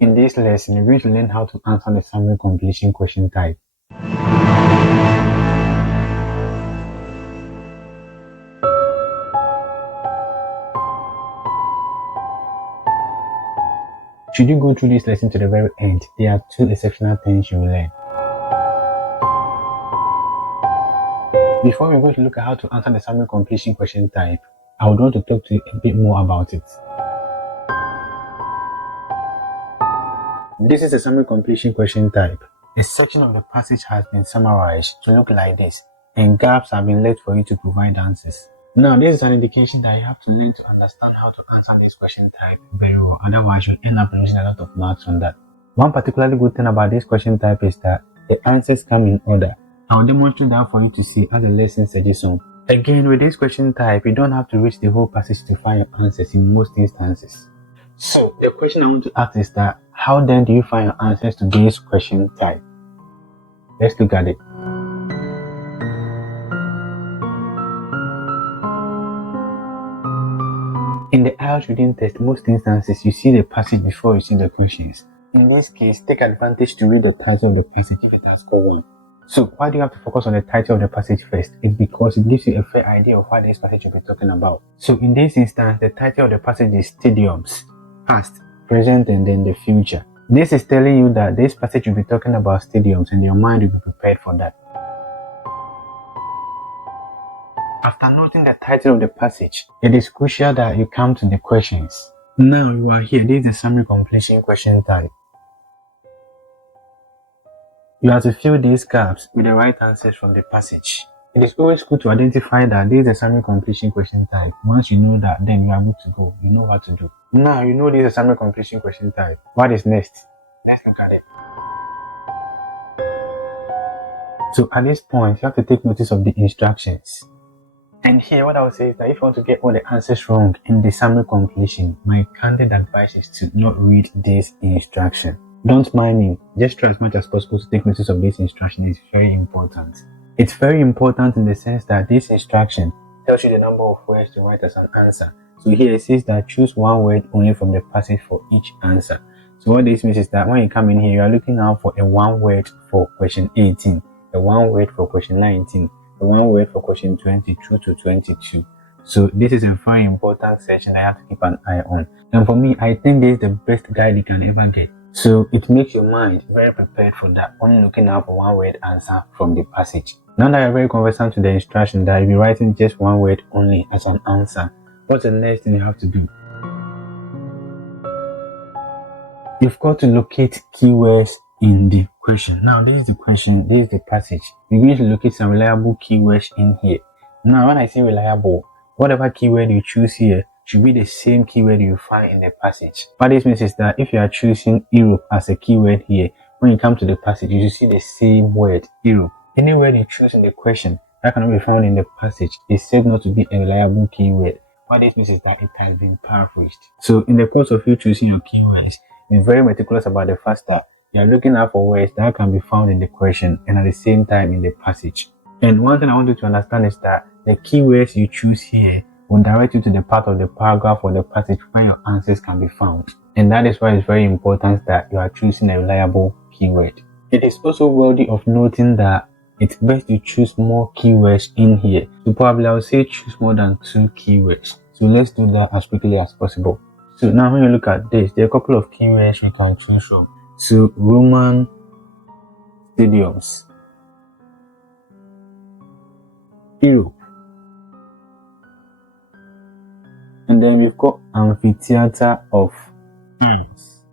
In this lesson, we're going to learn how to answer the summary completion question type. Should you go through this lesson to the very end, there are two exceptional things you will learn. Before we're going to look at how to answer the summary completion question type, I would want to talk to you a bit more about it. This is a summary completion question type. A section of the passage has been summarized to look like this, and gaps have been left for you to provide answers. Now, this is an indication that you have to learn to understand how to answer this question type very well, otherwise you'll end up losing a lot of marks on that. One particularly good thing about this question type is that the answers come in order. I'll demonstrate that for you to see as the lesson suggests on. Again, with this question type, you don't have to read the whole passage to find your answers in most instances. So, the question I want to ask is that, how then do you find your answers to this question type? Let's look at it. In the IELTS reading test, most instances, you see the passage before you see the questions. In this case, take advantage to read the title of the passage if it has score 1. So, why do you have to focus on the title of the passage first? It's because it gives you a fair idea of what this passage will be talking about. So, in this instance, the title of the passage is Stadiums, Past, Present, and then the Future. This is telling you that this passage will be talking about stadiums and your mind will be prepared for that. After noting the title of the passage, it is crucial that you come to the questions. Now you are here. This is the summary completion question type. You have to fill these gaps with the right answers from the passage. It is always good to identify that this is a summary completion question type. Once you know that, then you are good to go. You know what to do. Now you know this is a summary completion question type. What is next? Let's look at it. So at this point, you have to take notice of the instructions. And here, what I would say is that if you want to get all the answers wrong in the summary completion, my candid advice is to not read this instruction. Don't mind me. Just try as much as possible to take notice of this instruction. It's very important. It's very important in the sense that this instruction tells you the number of words to write as an answer. So here it says that choose one word only from the passage for each answer. So what this means is that when you come in here, you are looking out for a one word for question 18, a one word for question 19, a one word for question 22 to 22. So this is a very important section I have to keep an eye on. And for me, I think this is the best guide you can ever get. So it makes your mind very prepared for that, only looking out for one word answer from the passage. Now that you're very conversant with the instruction that you'll be writing just one word only as an answer, what's the next thing you have to do? You've got to locate keywords in the question. Now this is the question, this is the passage. We're going to locate some reliable keywords in here. Now when I say reliable, whatever keyword you choose here should be the same keyword you find in the passage. What this means is that if you are choosing Europe as a keyword here, when you come to the passage, you should see the same word, Europe. Any word you choose in the question that cannot be found in the passage is said not to be a reliable keyword. What this means is that it has been paraphrased. So in the course of you choosing your keywords, be very meticulous about the fact that you are looking out for words that can be found in the question and at the same time in the passage. And one thing I want you to understand is that the keywords you choose here will direct you to the part of the paragraph or the passage where your answers can be found. And that is why it's very important that you are choosing a reliable keyword. It is also worthy of noting that it's best to choose more keywords in here. So probably I would say choose more than 2 keywords. So let's do that as quickly as possible. So now when you look at this, there are a couple of keywords you can choose from. So Roman stadiums, Europe, and then we've got amphitheater of hands.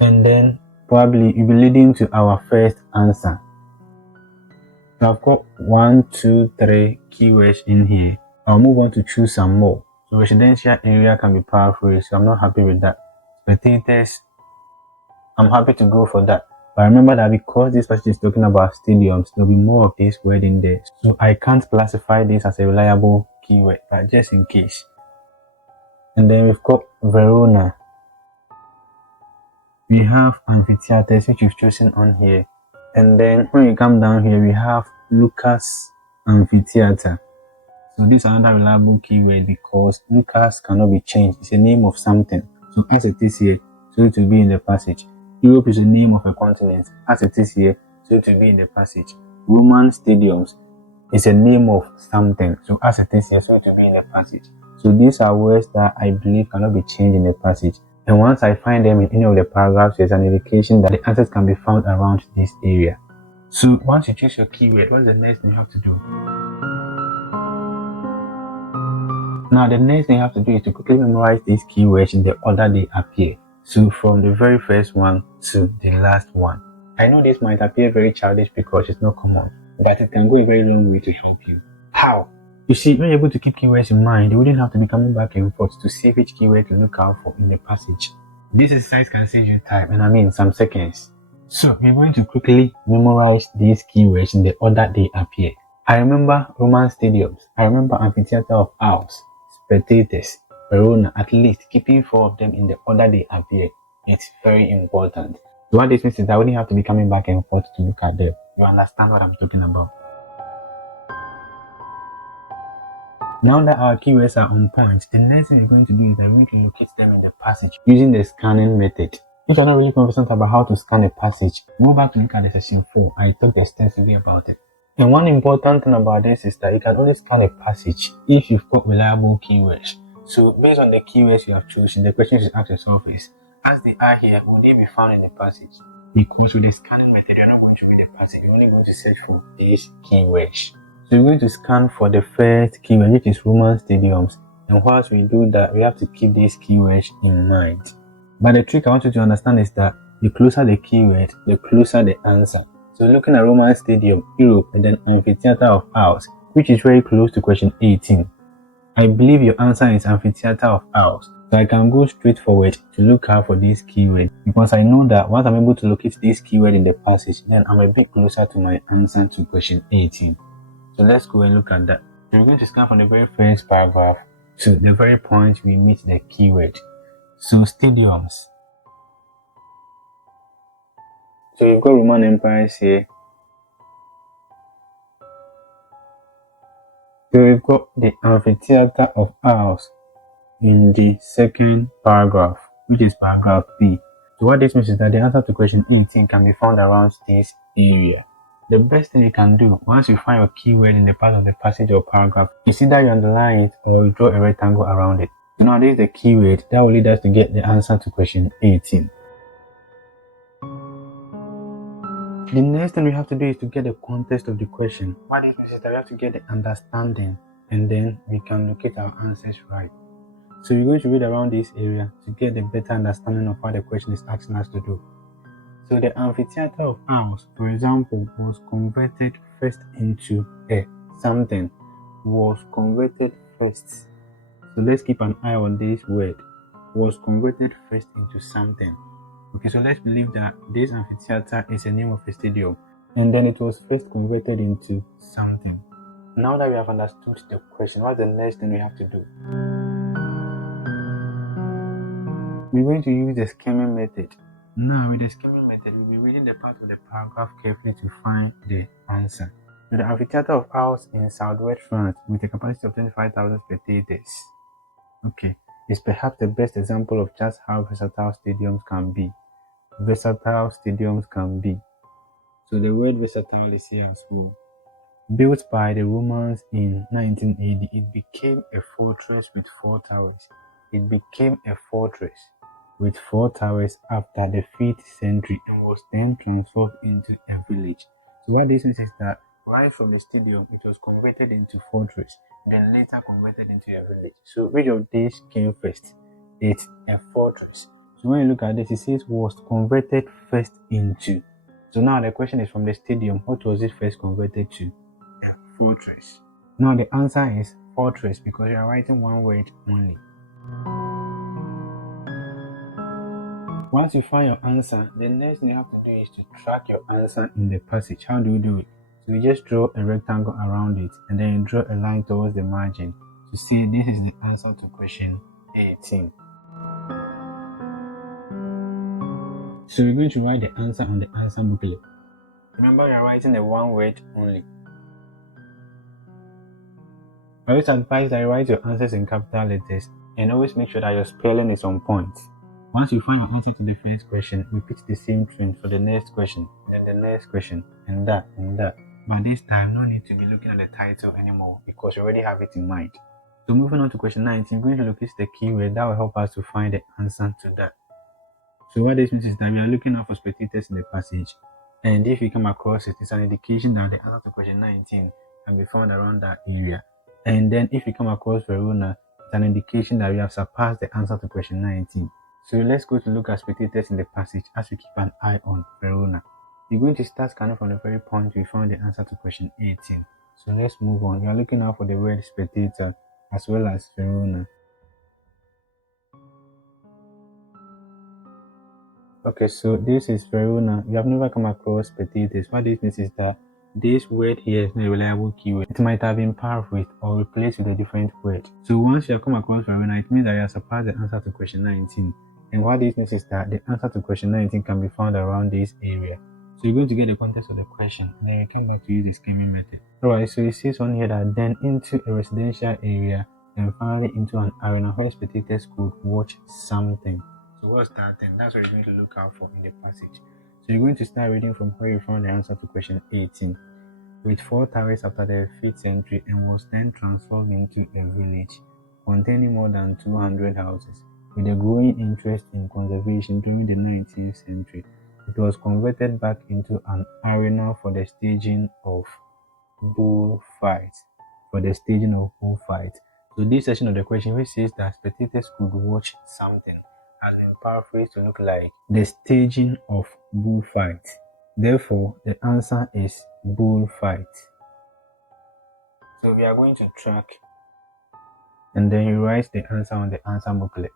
And then probably you'll be leading to our first answer. So I've got 1, 2, 3 keywords in here. I'll move on to choose some more. So residential area can be paraphrased, so I'm not happy with that. Spectators, I'm happy to go for that. But remember that because this passage is talking about stadiums, there'll be more of this word in there. So I can't classify this as a reliable keyword, but just in case. And then we've got Verona. We have amphitheaters, which we've chosen on here. And then when you come down here, we have Lucas Amphitheater. So this is another reliable keyword because Lucas cannot be changed. It's a name of something. So as it is here, so so it will be in the passage. Europe is the name of a continent, as it is here, so it will be in the passage. Roman stadiums is a name of something, so as it is here, so it will be in the passage. So these are words that I believe cannot be changed in the passage. And once I find them in any of the paragraphs, there's an indication that the answers can be found around this area. So once you choose your keyword, what's the next thing you have to do? Now the next thing you have to do is to quickly memorize these keywords in the order they appear. So from the very first one to the last one. I know this might appear very childish because it's not common, but it can go a very long way to help you. How? You see, when you're able to keep keywords in mind, you wouldn't have to be coming back and forth to see which keyword to look out for in the passage. This exercise can save you time, and I mean some seconds. So we're going to quickly memorize these keywords in the order they appear. I remember Roman stadiums. I remember amphitheater of owls, spectators, Verona, at least keeping 4 of them in the order they appear. It's very important. So what this means is that I wouldn't have to be coming back and forth to look at them. You understand what I'm talking about? Now that our keywords are on point, the next thing we're going to do is that we're going to locate them in the passage using the scanning method. If you're not really conversant about how to scan a passage, go back to look at the session 4. I talked extensively about it. And one important thing about this is that you can only scan a passage if you've got reliable keywords. So based on the keywords you have chosen, the question you should ask yourself is, as they are here, will they be found in the passage? Because with the scanning method, you're not going to read the passage, you're only going to search for these keywords. So we're going to scan for the first keyword, which is Roman stadiums. And whilst we do that, we have to keep these keywords in mind. But the trick I want you to understand is that the closer the keyword, the closer the answer. So looking at Roman stadium, Europe, and then amphitheater of owls, which is very close to question 18. I believe your answer is amphitheater of owls. So I can go straight forward to look out for this keyword because I know that once I'm able to locate this keyword in the passage, then I'm a bit closer to my answer to question 18. So let's go and look at that. We're going to scan from the very first paragraph to the very point we meet the keyword. So stadiums. So we've got Roman empires here. So we've got the amphitheater of owls in the second paragraph, which is paragraph B. So what this means is that the answer to question 18 can be found around this area. The best thing you can do once you find your keyword in the part of the passage or paragraph is either you underline it or you draw a rectangle around it. So now this is the keyword that will lead us to get the answer to question 18. The next thing we have to do is to get the context of the question. What this means is that we have to get the understanding and then we can locate our answers right. So you're going to read around this area to get a better understanding of what the question is asking us to do. So the amphitheater of owls, for example, was converted first into a something. Was converted first. So let's keep an eye on this word. Was converted first into something. Okay, so let's believe that this amphitheater is a name of a stadium and then it was first converted into something. Now that we have understood the question, what's the next thing we have to do? We're going to use the skimming method. Now, with the skimming method, we'll be reading the part of the paragraph carefully to find the answer. So the amphitheater of owls in southwest France with a capacity of 25,000 spectators. Okay, is perhaps the best example of just how versatile stadiums can be. Versatile stadiums can be. So the word versatile is here as well. Built by the Romans in 19 AD, it became a fortress with 4 towers. It became a fortress with 4 towers after the 5th century and was then transformed into a village. So what this means is that right from the stadium, it was converted into fortress, then later converted into a village. So which of these came first? It's a fortress. So when you look at this, it says was converted first into. So now the question is from the stadium, what was it first converted to? A fortress. Now the answer is fortress because you are writing one word only. Once you find your answer, the next thing you have to do is to track your answer in the passage. How do you do it? So you just draw a rectangle around it and then you draw a line towards the margin to say this is the answer to question 18. So we're going to write the answer on the answer booklet. Remember, you're writing a one word only. I always advise that you write your answers in capital letters and always make sure that your spelling is on point. Once you find your answer to the first question, repeat the same trend for the next question, then the next question, and that, and that. But this time, no need to be looking at the title anymore because you already have it in mind. So moving on to question 19, we're going to locate the keyword that will help us to find the answer to that. So what this means is that we are looking out for spectators in the passage, and if you come across it, it's an indication that the answer to question 19 can be found around that area. And then if you come across Verona, it's an indication that we have surpassed the answer to question 19. So let's go to look at spectators in the passage as we keep an eye on Verona. You're going to start scanning from the very point we found the answer to question 18. So let's move on. We are looking out for the word spectator as well as Verona. Okay, so this is Verona. You have never come across spectators. What this means is that this word here is not a reliable keyword. It might have been paraphrased or replaced with a different word. So once you have come across Verona, it means that you have surpassed the answer to question 19. And what this means is that the answer to question 19 can be found around this area. So you're going to get the context of the question, and then you come back to use the scheming method. Alright, so it says on here that then into a residential area and finally into an arena where spectators could watch something. So what's that then? That's what you're going to look out for in the passage. So you're going to start reading from where you found the answer to question 18. With 4 towers after the 5th century and was then transformed into a village containing more than 200 houses. With a growing interest in conservation during the 19th century, it was converted back into an arena for the staging of bullfights. So this section of the question which says that spectators could watch something has been paraphrased to look like the staging of bullfights. Therefore, the answer is bullfight. So we are going to track and then you write the answer on the answer booklet.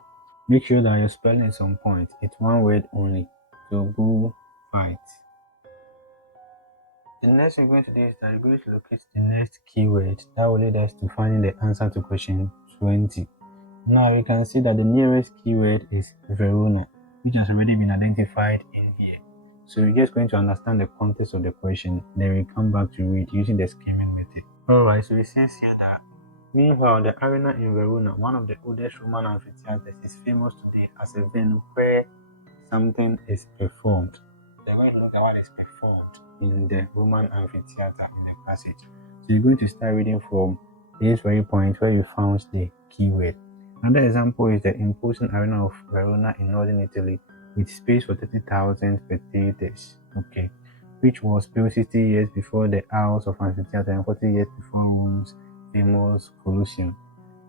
Make sure that your spelling is on point. It's one word only. So bullfight. The next we're going to do is that we're going to locate the next keyword that will lead us to finding the answer to question 20. Now we can see that the nearest keyword is Verona, which has already been identified in here. So we're just going to understand the context of the question, then we come back to read using the scheming method. Alright, so it says here that meanwhile, the arena in Verona, one of the oldest Roman amphitheaters, is famous today as a venue where something is performed. They're going to look at what is performed in the Roman amphitheater in the passage. So you're going to start reading from this very point where you found the keyword. Another example is the imposing arena of Verona in northern Italy with space for 30,000 spectators. Okay, which was built 60 years before the Isles of Amphitheater and 40 years before Rome's famous Colosseum.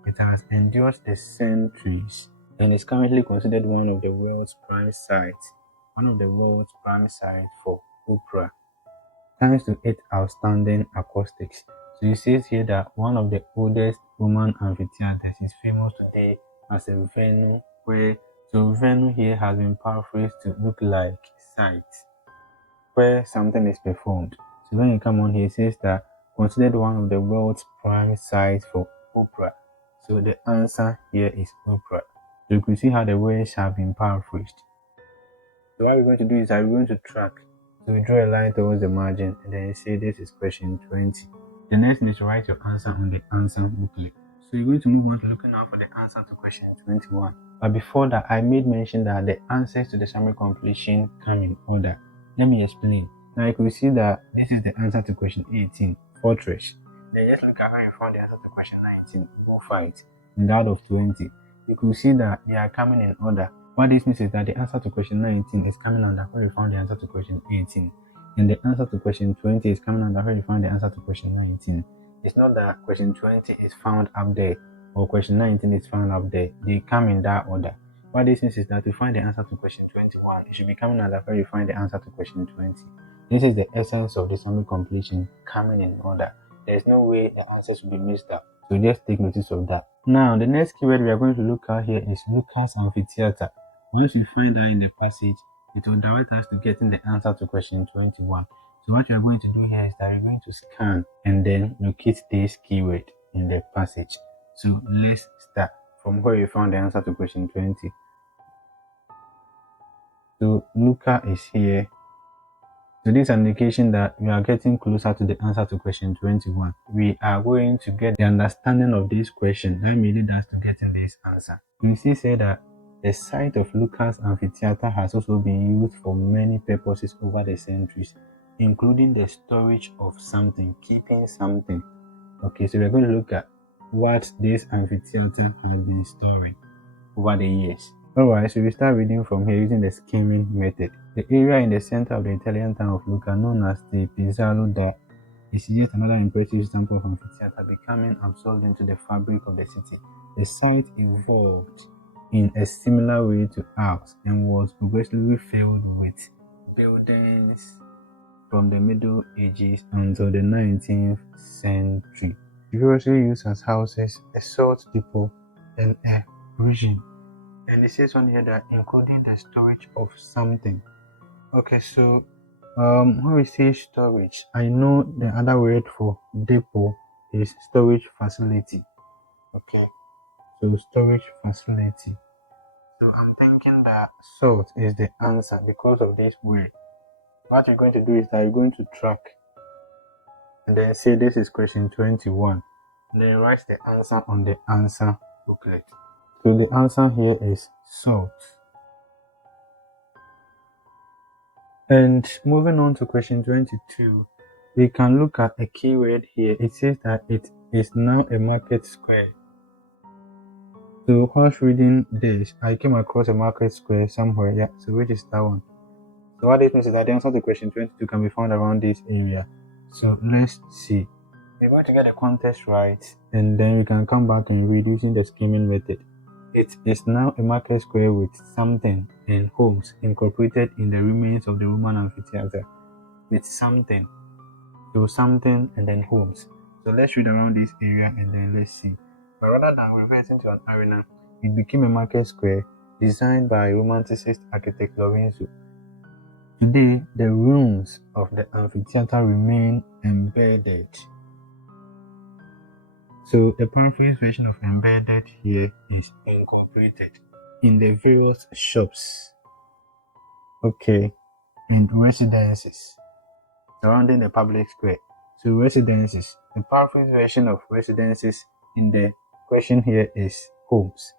It has endured the centuries and is currently considered one of the world's prime sites for opera, thanks to its outstanding acoustics. So it says here that one of the oldest Roman amphitheaters is famous today as a venue where, so venue here has been paraphrased to look like site where something is performed. So when you come on here, it says that considered one of the world's prime sites for opera. So the answer here is opera. So you can see how the words have been paraphrased. So what we're going to do is that we're going to track. So we draw a line towards the margin and then you say this is question 20. The next thing is to write your answer on the answer booklet. So you're going to move on to looking out for the answer to question 21. But before that, I made mention that the answers to the summary completion come in order. Let me explain. Now you can see that this is the answer to question 18, fortress. Then just look at how you found the answer to question 19, bullfight, and that of 20. You can see that they are coming in order. What this means is that the answer to question 19 is coming under where you found the answer to question 18. And the answer to question 20 is coming under where you found the answer to question 19. It's not that question 20 is found up there or question 19 is found up there. They come in that order. What this means is that to find the answer to question 21, it should be coming under where you find the answer to question 20. This is the essence of the summary completion, coming in order. There's no way the answer should be mixed up. So just take notice of that. Now, the next keyword we are going to look at here is Lucas Amphitheater. Once we find that in the passage, it will direct us to getting the answer to question 21. So what we are going to do here is that we're going to scan and then locate this keyword in the passage. So let's start from where we found the answer to question 20. So Luca is here. So this is an indication that we are getting closer to the answer to question 21. We are going to get the understanding of this question that may lead us to getting this answer. We see say that The site of Lucas Amphitheatre has also been used for many purposes over the centuries, including the storage of something, keeping something. Okay, so we're going to look at what this amphitheater has been storing over the years. Alright, so we start reading from here using the skimming method. The area in the center of the Italian town of Lucca, known as the Pizzolo da, is yet another impressive example of amphitheater becoming absorbed into the fabric of the city. The site evolved in a similar way to ours and was progressively filled with buildings from the Middle Ages until the 19th century. Previously used as houses, a salt depot, and a prison. And it says on here that including the storage of something. Okay, so when we say storage, I know the other word for depot is storage facility. Okay, so storage facility. So I'm thinking that salt is the answer because of this word. What you're going to do is that you're going to track and then say this is question 21. Then write the answer on the answer booklet. So the answer here is salt. And moving on to question 22, we can look at a keyword here. It says that it is now a market square. So whilst reading this, I came across a market square somewhere. Yeah, so which is that one? So what this means is that the answer to question 22 can be found around this area. So let's see. We're going to get the context right, and then we can come back and read using the skimming method. It is now a market square with something and homes incorporated in the remains of the Roman amphitheater. With something, so something and then homes. So let's read around this area and then let's see. But rather than reverting to an arena, it became a market square designed by Romanticist architect Lorenzo. Today, the ruins of the amphitheater remain embedded. So the paraphrase version of embedded here is incorporated in the various shops, okay, and residences surrounding the public square. So residences, the paraphrase version of residences in the question here is homes.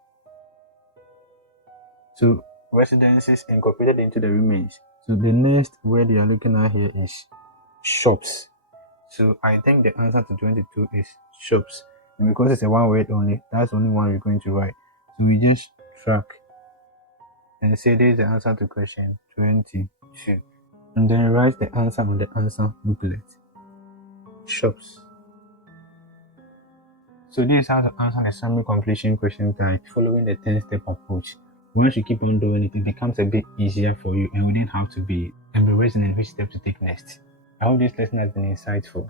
So residences incorporated into the remains. So the next word you are looking at here is shops. So I think the answer to 22 is shops. And because it's a one word only, that's the only one we're going to write. So we just track and say this is the answer to question 22. And then write the answer on the answer booklet. Shops. So this is how to answer the summary completion question type following the 10-step approach. Once you keep on doing it, it becomes a bit easier for you and we didn't have to be embarrassing in which step to take next. I hope this lesson has been insightful.